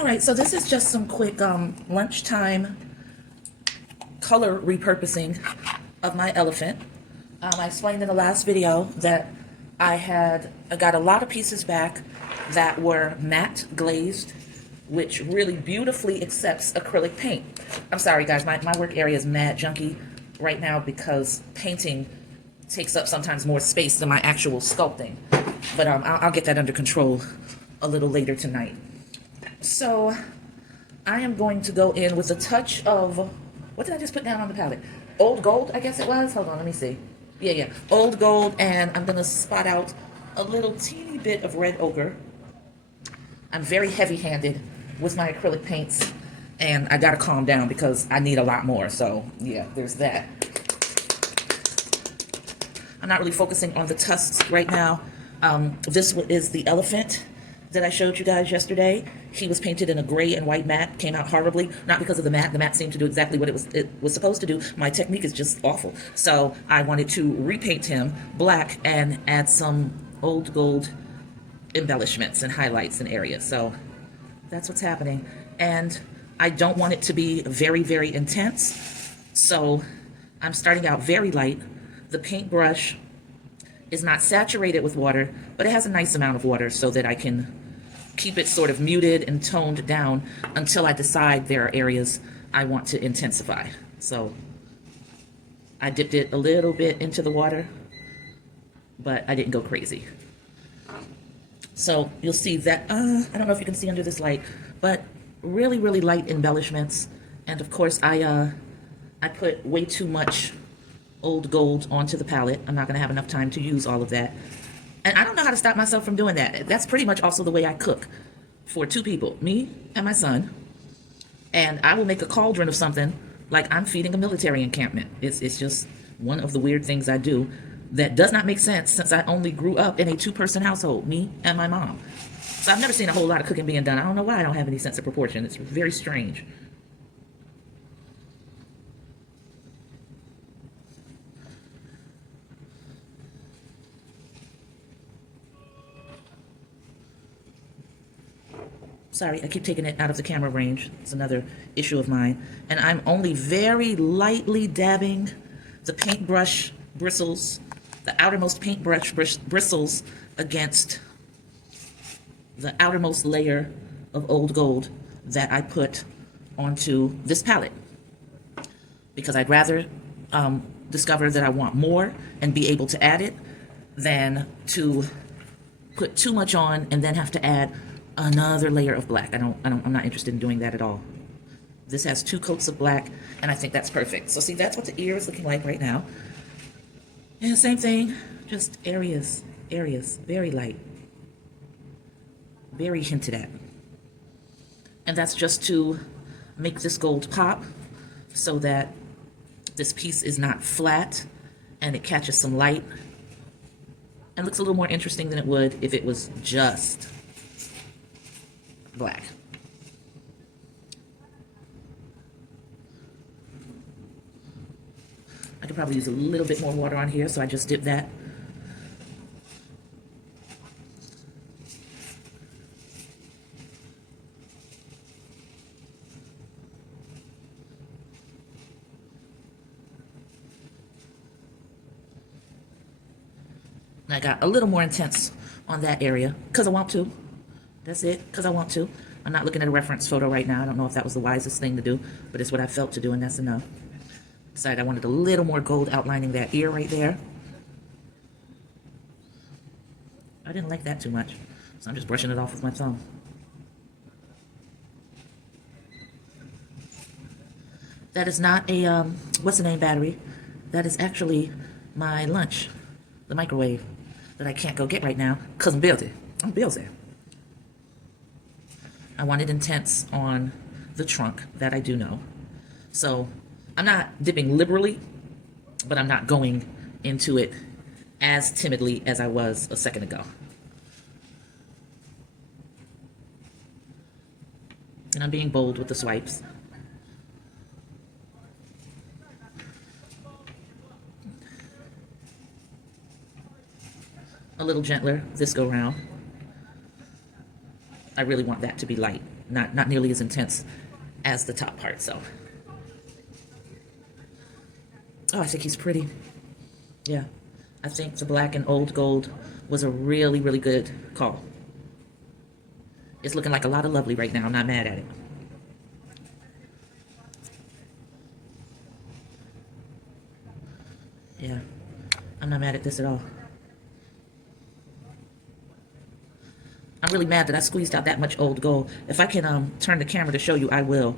All right, so this is just some quick lunchtime color repurposing of my elephant. I explained in the last video that I got a lot of pieces back that were matte glazed, which really beautifully accepts acrylic paint. I'm sorry guys, my work area is mad junky right now because painting takes up sometimes more space than my actual sculpting. But I'll get that under control a little later tonight. So I am going to go in with a touch of, what did I just put down on the palette? Old gold, I guess it was. Hold on, let me see. Yeah. Old gold, and I'm going to spot out a little teeny bit of red ochre. I'm very heavy-handed with my acrylic paints, and I got to calm down because I need a lot more. So, yeah, there's that. I'm not really focusing on the tusks right now. This is the elephant that I showed you guys yesterday. He was painted in a gray and white matte, came out horribly, not because of the matte. The matte seemed to do exactly what it was supposed to do. My technique is just awful. So I wanted to repaint him black and add some old gold embellishments and highlights in areas. So that's what's happening. And I don't want it to be very, very intense. So I'm starting out very light. The paintbrush is not saturated with water, but it has a nice amount of water so that I can keep it sort of muted and toned down until I decide there are areas I want to intensify. So I dipped it a little bit into the water, but I didn't go crazy. So you'll see that, I don't know if you can see under this light, but really, really light embellishments. And of course, I put way too much old gold onto the palette. I'm not going to have enough time to use all of that. And I don't know how to stop myself from doing that. That's pretty much also the way I cook for two people, me and my son. And I will make a cauldron of something like I'm feeding a military encampment. It's just one of the weird things I do that does not make sense since I only grew up in a two-person household, me and my mom. So I've never seen a whole lot of cooking being done. I don't know why I don't have any sense of proportion. It's very strange. Sorry, I keep taking it out of the camera range. It's another issue of mine. And I'm only very lightly dabbing the paintbrush bristles, the outermost paintbrush bristles against the outermost layer of old gold that I put onto this palette. Because I'd rather discover that I want more and be able to add it than to put too much on and then have to add another layer of black. I'm not interested in doing that at all. This has 2 coats of black, and I think that's perfect. So see, that's what the ear is looking like right now. And the same thing, just areas, very light, very hinted at. And that's just to make this gold pop so that this piece is not flat and it catches some light and looks a little more interesting than it would if it was just black. I could probably use a little bit more water on here, so I just dip that. And I got a little more intense on that area because I want to. That's it, because I want to. I'm not looking at a reference photo right now. I don't know if that was the wisest thing to do, but it's what I felt to do, and that's enough. Decided I wanted a little more gold outlining that ear right there. I didn't like that too much, so I'm just brushing it off with my thumb. That is not a, what's the name battery? That is actually my lunch, the microwave, that I can't go get right now because I'm busy. I'm busy. I wanted intense on the trunk, that I do know. So I'm not dipping liberally, but I'm not going into it as timidly as I was a second ago. And I'm being bold with the swipes. A little gentler this go round. I really want that to be light, not nearly as intense as the top part. So, oh, I think he's pretty. Yeah, I think the black and old gold was a really, really good call. It's looking like a lot of lovely right now. I'm not mad at it. Yeah, I'm not mad at this at all. I'm really mad that I squeezed out that much old gold. If I can turn the camera to show you, I will.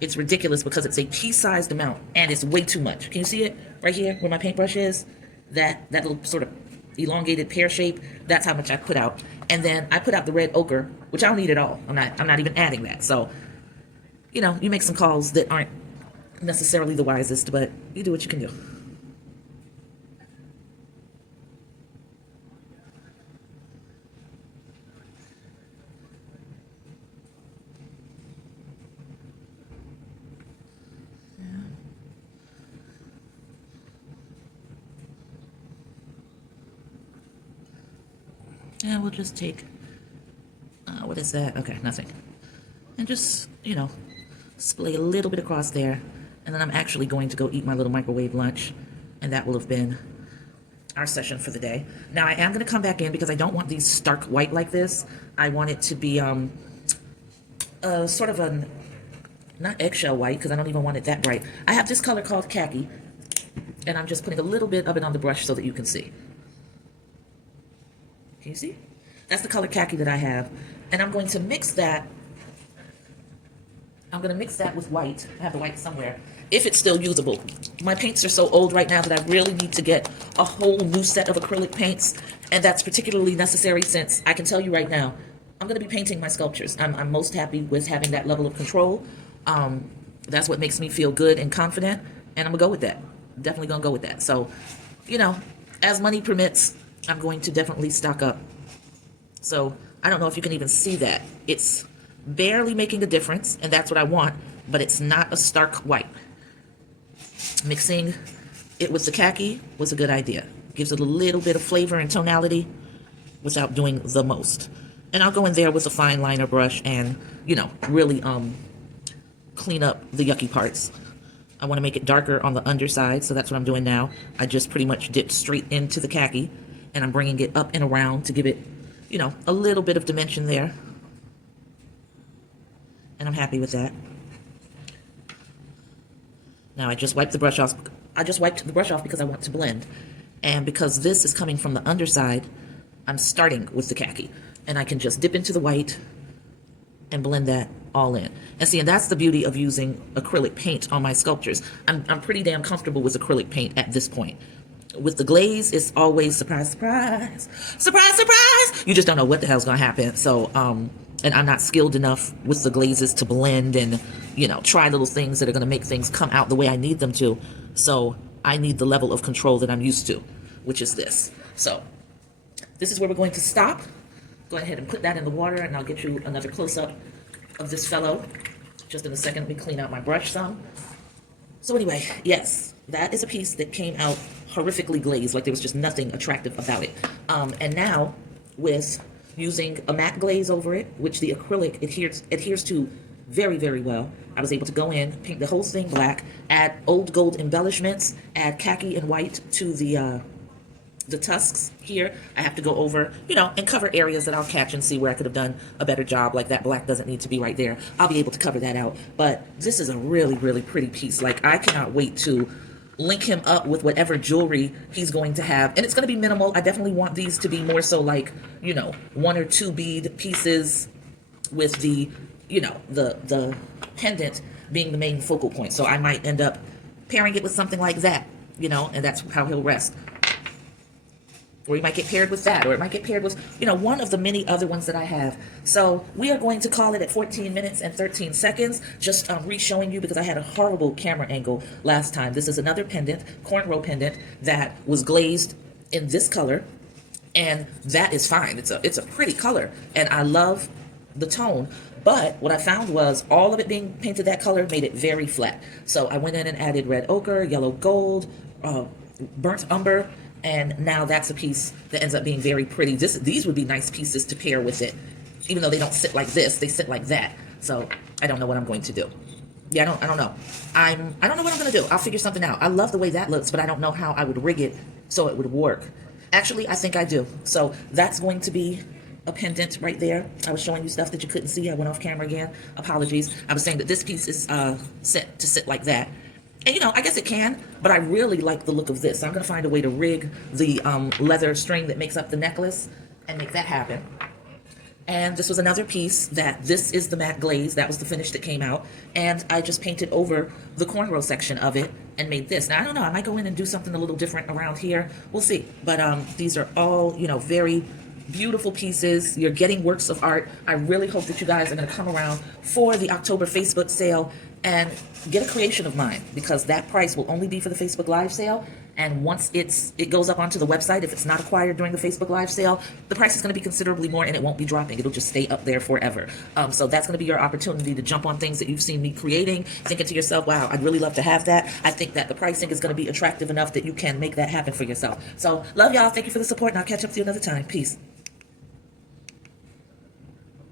It's ridiculous because it's a pea-sized amount and it's way too much. Can you see it right here where my paintbrush is? That little sort of elongated pear shape, that's how much I put out. And then I put out the red ochre, which I don't need at all. I'm not even adding that. So, you know, you make some calls that aren't necessarily the wisest, but you do what you can do. Yeah, we'll just take, what is that? Okay, nothing. And just, you know, splay a little bit across there. And then I'm actually going to go eat my little microwave lunch. And that will have been our session for the day. Now, I am going to come back in because I don't want these stark white like this. I want it to be sort of a, not eggshell white, because I don't even want it that bright. I have this color called khaki. And I'm just putting a little bit of it on the brush so that you can see. Can you see? That's the color khaki that I have. And I'm going to mix that. I'm going to mix that with white. I have the white somewhere. If it's still usable. My paints are so old right now that I really need to get a whole new set of acrylic paints. And that's particularly necessary since I can tell you right now, I'm going to be painting my sculptures. I'm most happy with having that level of control. That's what makes me feel good and confident. And I'm going to go with that. Definitely going to go with that. So, you know, as money permits, I'm going to definitely stock up. So I don't know if you can even see that. It's barely making a difference, and that's what I want, but it's not a stark white. Mixing it with the khaki was a good idea. Gives it a little bit of flavor and tonality without doing the most. And I'll go in there with a fine liner brush and, you know, really clean up the yucky parts. I want to make it darker on the underside, so that's what I'm doing now. I just pretty much dipped straight into the khaki. And I'm bringing it up and around to give it, you know, a little bit of dimension there. And I'm happy with that. Now I just wiped the brush off. I just wiped the brush off because I want to blend. And because this is coming from the underside, I'm starting with the khaki. And I can just dip into the white and blend that all in. And see, and that's the beauty of using acrylic paint on my sculptures. I'm pretty damn comfortable with acrylic paint at this point. With the glaze, it's always surprise, surprise, surprise, surprise. You just don't know what the hell's gonna happen. So, and I'm not skilled enough with the glazes to blend and, you know, try little things that are gonna make things come out the way I need them to. So I need the level of control that I'm used to, which is this. So this is where we're going to stop. Go ahead and put that in the water, and I'll get you another close-up of this fellow. Just in a second, let me clean out my brush some. So anyway, yes, that is a piece that came out horrifically glazed, like there was just nothing attractive about it. And now, with using a matte glaze over it, which the acrylic adheres to very, very well, I was able to go in, paint the whole thing black, add old gold embellishments, add khaki and white to the tusks here. I have to go over, you know, and cover areas that I'll catch and see where I could have done a better job. Like that black doesn't need to be right there. I'll be able to cover that out. But this is a really, really pretty piece. Like, I cannot wait to link him up with whatever jewelry he's going to have. And it's going to be minimal. I definitely want these to be more so like, you know, 1 or 2 bead pieces with the, you know, the pendant being the main focal point. So I might end up pairing it with something like that, you know, and that's how he'll rest. Or you might get paired with that, or it might get paired with, you know, one of the many other ones that I have. So we are going to call it at 14 minutes and 13 seconds, just re-showing you because I had a horrible camera angle last time. This is another pendant, cornrow pendant, that was glazed in this color, and that is fine. It's a pretty color, and I love the tone. But what I found was all of it being painted that color made it very flat. So I went in and added red ochre, yellow gold, burnt umber, and now that's a piece that ends up being very pretty. These would be nice pieces to pair with it. even though they don't sit like this, they sit like that. So I don't know what I'm going to do. Yeah, I don't know. I don't know what I'm gonna do. I'll figure something out. I love the way that looks, but I don't know how I would rig it so it would work. Actually, I think I do. So that's going to be a pendant right there. I was showing you stuff that you couldn't see. I went off camera again. Apologies. I was saying that this piece is set to sit like that. And, you know, I guess it can, but I really like the look of this. So I'm going to find a way to rig the leather string that makes up the necklace and make that happen. And this was another piece that this is the matte glaze. That was the finish that came out. And I just painted over the cornrow section of it and made this. Now, I don't know. I might go in and do something a little different around here. We'll see. But these are all, you know, very beautiful pieces. You're getting works of art. I really hope that you guys are going to come around for the October Facebook sale and get a creation of mine, because that price will only be for the Facebook Live sale. And once it goes up onto the website, if it's not acquired during the Facebook Live sale, the price is going to be considerably more, and it won't be dropping. It'll just stay up there forever. So that's going to be your opportunity to jump on things that you've seen me creating, thinking to yourself, wow, I'd really love to have that. I think that the pricing is going to be attractive enough that you can make that happen for yourself. So love y'all. Thank you for the support, and I'll catch up with you another time. Peace.